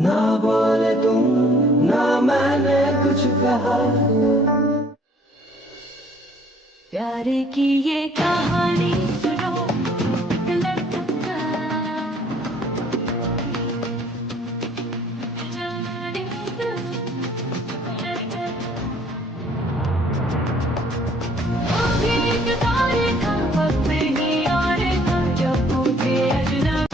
ना बोले तुम, ना मैंने कुछ कहा। प्यार की ये कहानी सुनो, लड़का आगे एक तारे का वक्त नहीं आने का, जब मुझे अजनबी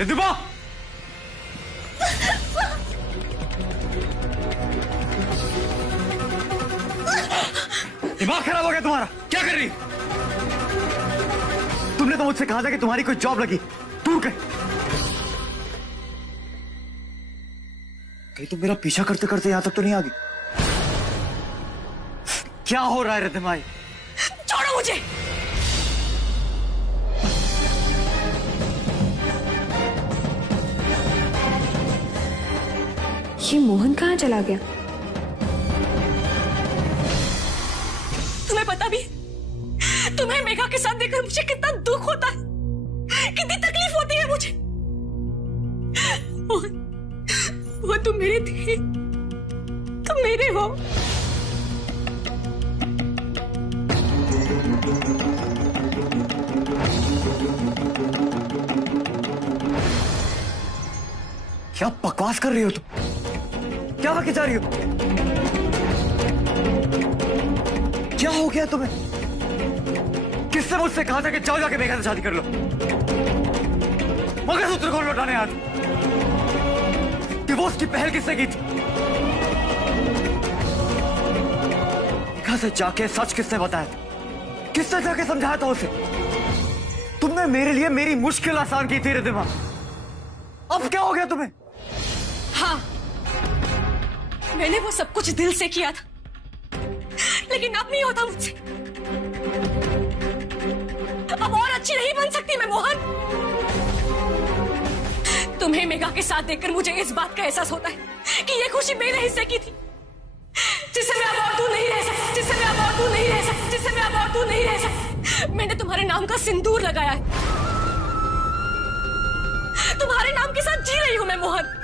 रिद्धिमा! दिमाग खराब हो गया तुम्हारा? क्या कर रही? तुमने तो मुझसे कहा था कि तुम्हारी कोई जॉब लगी, दूर कहीं। कहीं तुम मेरा पीछा करते करते यहां तक तो नहीं आ गई? क्या हो रहा है रिद्धिमा? छोड़ो मुझे। ये मोहन कहाँ चला गया? तुम्हें पता भी, तुम्हें मेघा के साथ देखकर मुझे कितना दुख होता है, कितनी तकलीफ होती है मुझे। वो तुम मेरे थे, तुम मेरे हो। क्या बकवास कर रही हो तुम? क्या बकी जा रही हो? क्या हो गया तुम्हें? किसने मुझसे कहा था कि जाओ जाके मेघा से शादी कर लो? मंगलसूत्र कौन लौटाने आज? डिवोर्स की पहल किसने की थी? मेघा से जाके सच किसने बताया था? किसने जाके समझाया था उसे? तुमने मेरे लिए मेरी मुश्किल आसान की थी रिद्धिमा। अब क्या हो गया तुम्हें? हाँ, मैंने वो सब कुछ दिल से किया था, लेकिन अब नहीं होता मुझसे। अब और अच्छी नहीं बन सकती मैं मोहन। तुम्हें मेघा के साथ देखकर मुझे इस बात का एहसास होता है कि ये खुशी मेरे हिस्से की थी, जिससे मैं अब और दूर नहीं रह सकती, जिससे मैं अब और दूर नहीं रह सकती, जिससे मैं अब और दूर नहीं रह सकती। मैंने तुम्हारे नाम का सिंदूर लगाया है, तुम्हारे नाम के साथ जी रही हूं मैं मोहन।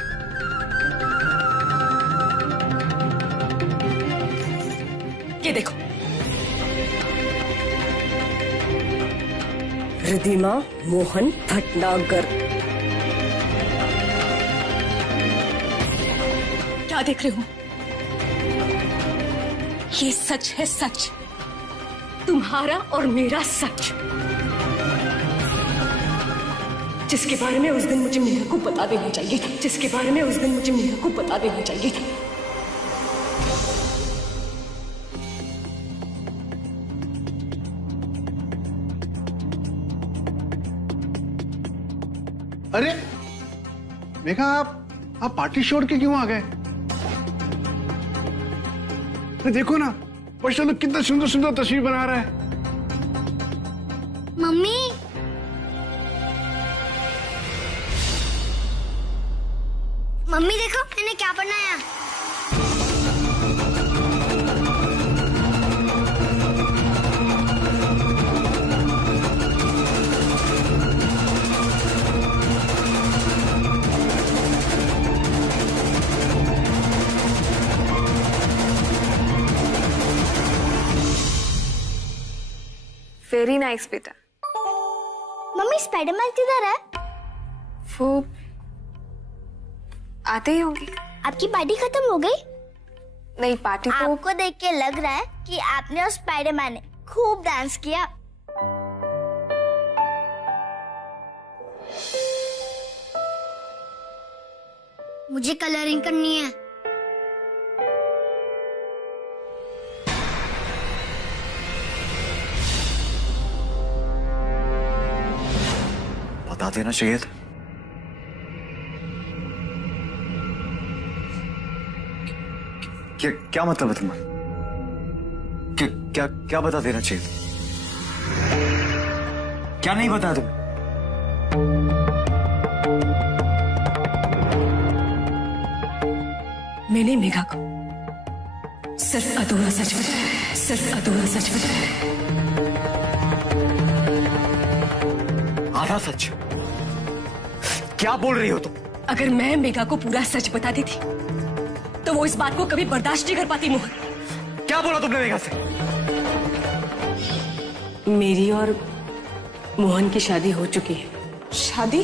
ये देखो, रिद्धिमा मोहन भटनागर। क्या देख रहे हो? ये सच है, सच, तुम्हारा और मेरा सच, जिसके बारे में उस दिन मुझे मीरा को बता देना चाहिए था, जिसके बारे में उस दिन मुझे मीरा को बता देना चाहिए था। अरे मेघा, आप पार्टी छोड़ के क्यों आ गए? अरे देखो ना, बच्चा लोग कितना सुंदर सुंदर तस्वीर बना रहा है। मम्मी, मम्मी देखो मैंने क्या बनाया। वेरी नाइस बेटा। मम्मी स्पाइडरमैन किधर है? वो आते ही होंगे। आपकी पार्टी खत्म हो गई? नहीं, पार्टी तो आपको देख के लग रहा है कि आपने और स्पाइडरमैन ने खूब डांस किया। मुझे कलरिंग करनी है। बता देना चाहिए था। क्या मतलब है तुम्हारा? क्या क्या बता देना चाहिए था? क्या नहीं बताया तुम? मैंने मेघा को सिर्फ अधूरा सच बताया, सिर्फ अधूरा सच बताया। आधा सच? क्या बोल रही हो तुम? अगर मैं मेघा को पूरा सच बता देती तो वो इस बात को कभी बर्दाश्त नहीं कर पाती। मोहन, क्या बोला तुमने मेघा से? मेरी और मोहन की शादी हो चुकी है। शादी?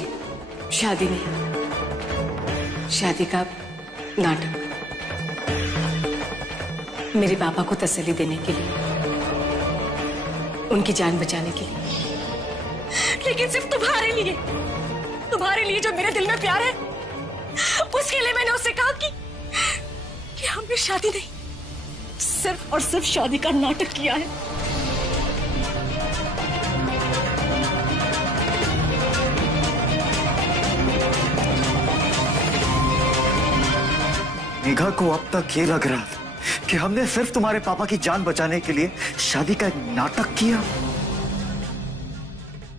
शादी नहीं, शादी का नाटक। मेरे पापा को तसल्ली देने के लिए, उनकी जान बचाने के लिए, लेकिन सिर्फ तुम्हारे लिए, तुम्हारे लिए जो मेरे दिल में प्यार है, उसके लिए मैंने उससे कहा कि हमने शादी नहीं, सिर्फ और सिर्फ शादी का नाटक किया है। मेघा को अब तक ये लग रहा था कि हमने सिर्फ तुम्हारे पापा की जान बचाने के लिए शादी का एक नाटक किया,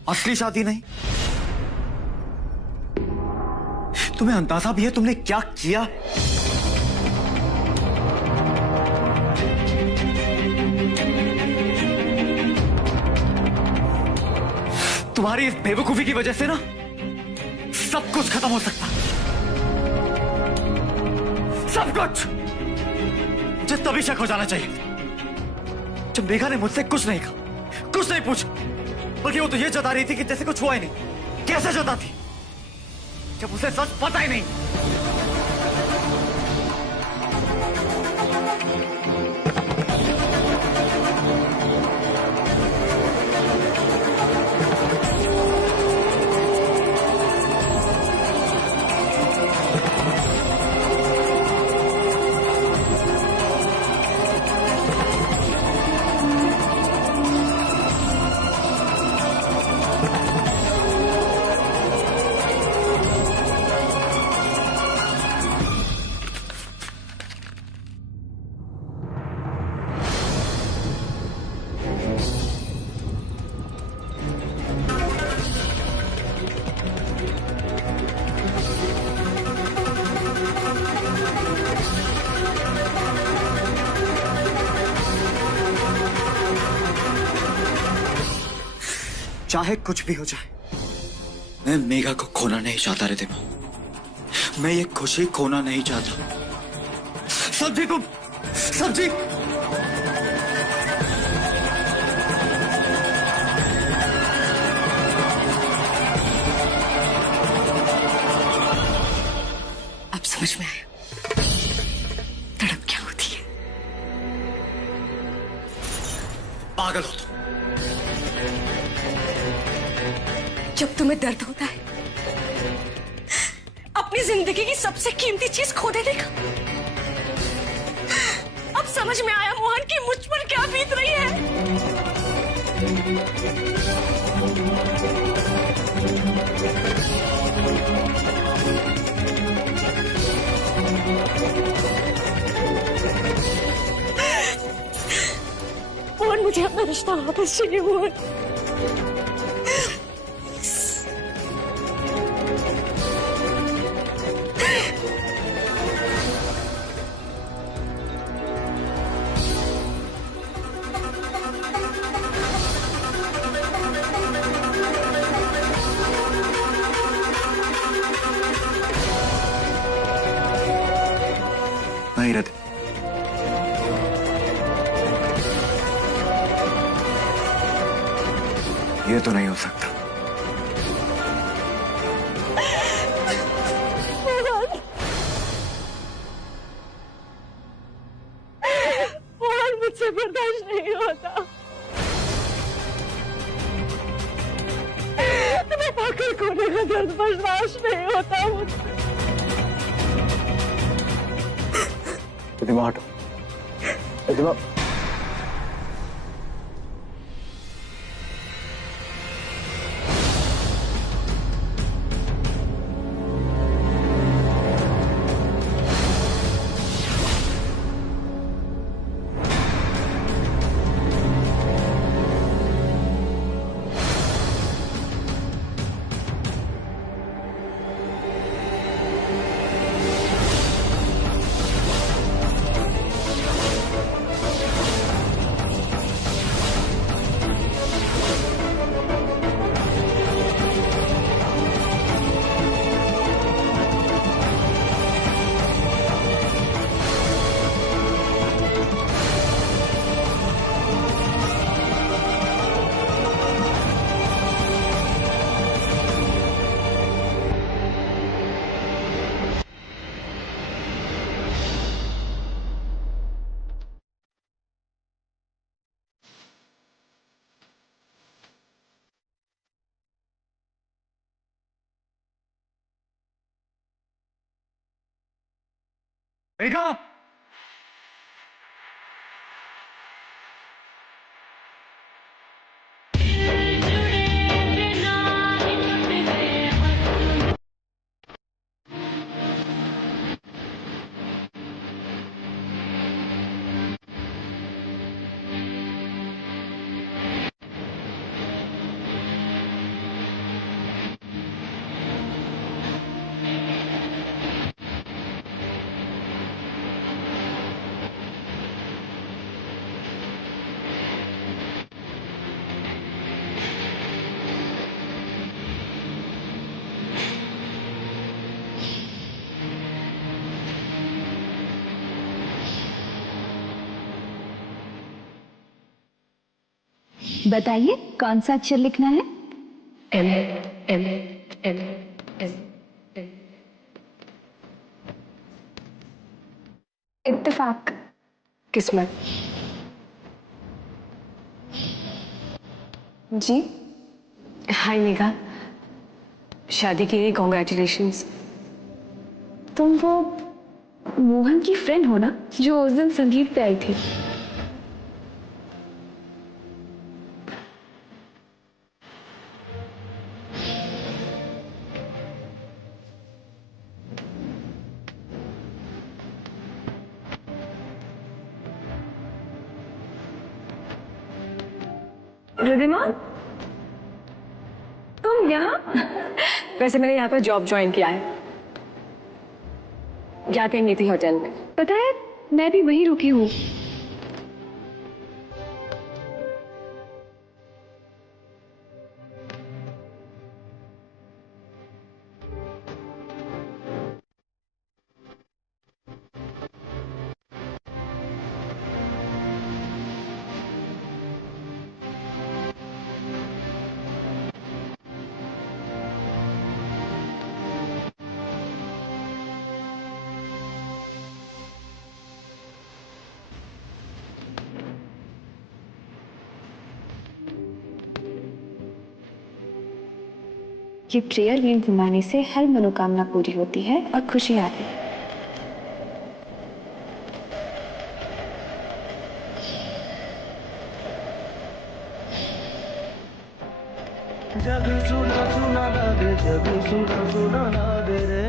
असली शादी नहीं। तुम्हें अंदाजा भी है तुमने क्या किया? तुम्हारी इस बेवकूफी की वजह से ना सब कुछ खत्म हो सकता, सब कुछ। मुझे तभी शक हो जाना चाहिए जब मेघा ने मुझसे कुछ नहीं कहा, कुछ नहीं पूछा, बल्कि वो तो ये जता रही थी कि जैसे कुछ हुआ ही नहीं। कैसे जताती जब उसे सच पता ही नहीं? चाहे कुछ भी हो जाए, मैं मेघा को खोना नहीं चाहता रिद्धिमा। मैं ये खुशी खोना नहीं चाहता। समझी तुम? समझी? समझ में आया तड़प क्या होती है। पागल हो तुम। जब तुम्हें दर्द होता है अपनी जिंदगी की सबसे कीमती चीज खो देने का, अब समझ में आया मोहन कि मुझ पर क्या बीत रही है। मोहन मुझे अपना रिश्ता वापस चाहिए मोहन। नहीं रहते। ये तो नहीं हो सकता। मोहन मुझसे बर्दाश्त नहीं होता। मैं पागल खोने का दर्द बर्दाश्त नहीं होता मुझे। प्रतिमा हटो। प्रतिमा मेघा, बताइए कौन सा अक्षर लिखना है? M M M M M. इत्तेफाक। किस्मत। जी हाय मेघा, शादी के लिए कॉन्ग्रेचुलेशंस। तुम वो मोहन की फ्रेंड हो ना जो उस दिन संगीत पे आई थी? रिदिमा, तुम यहाँ? वैसे मैंने यहाँ पर जॉब ज्वाइन किया है। क्या कहीं नहीं थी होटल में। पता है मैं भी वहीं रुकी हूँ। ये प्रेयर व्हील घुमाने से हर मनोकामना पूरी होती है और खुशी आती है। जग सुना सुना लागे, जग सुना सुना लागे रे।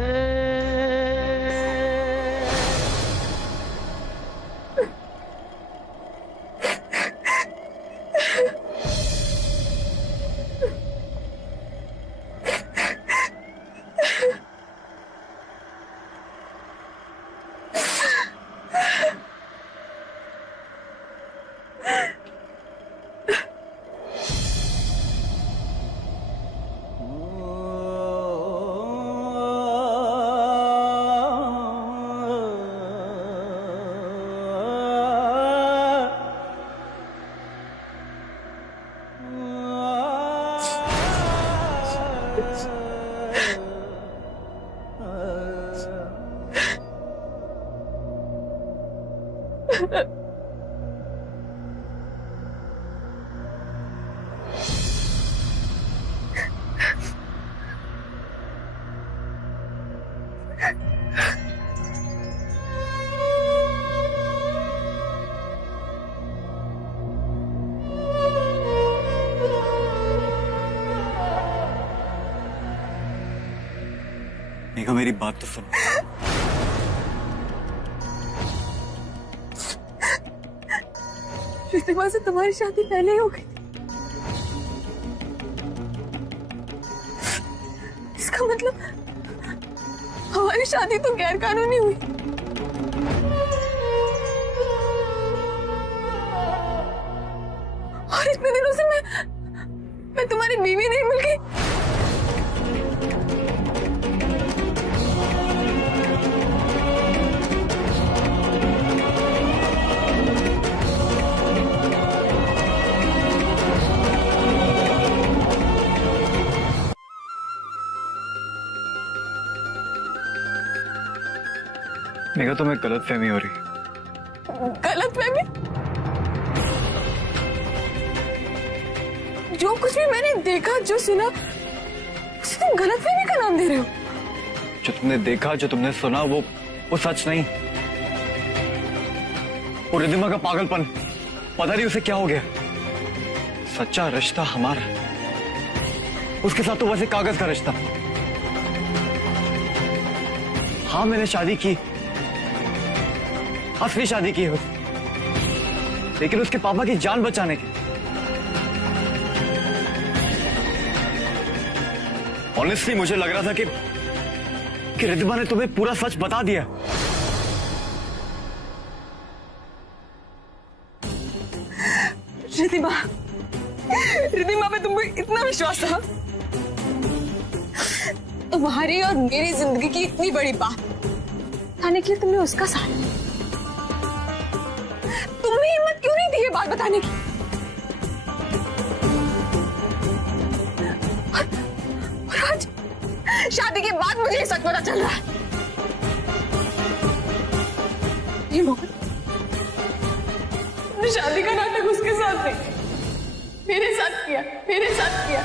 मेघा, मेरी बात तो सुनो। रिद्धिमा से तुम्हारी शादी पहले ही हो गई थी। इसका मतलब हमारी शादी तो गैर कानूनी हुई। और इतने दिनों से मैं तुम्हारी बीवी नहीं मिल गई। मेघा, तुम्हें गलतफहमी हो रही। गलतफहमी? जो कुछ भी मैंने देखा, जो सुना, उसे तुम गलतफहमी का नाम दे रहे हो। जो तुमने देखा, जो तुमने सुना, वो सच नहीं। वो रिद्धिमा का पागलपन, पता नहीं उसे क्या हो गया। सच्चा रिश्ता हमारा, उसके साथ तो वैसे कागज का रिश्ता। हाँ, मैंने शादी की, असली शादी की है, लेकिन उसके पापा की जान बचाने की। ऑनेस्टली मुझे लग रहा था कि रिद्धिमा ने तुम्हें पूरा सच बता दिया। रिद्धिमा पे तुमको इतना विश्वास था? तुम्हारी और मेरी जिंदगी की इतनी बड़ी बात बताने के लिए तुमने उसका साथ, तुम्हें हिम्मत क्यों नहीं दी ये बात बताने की? और आज शादी के बाद मुझे ये सच पता चल रहा है। ये मोहन, तुमने शादी का नाटक उसके साथ नहीं, मेरे साथ किया, मेरे साथ किया।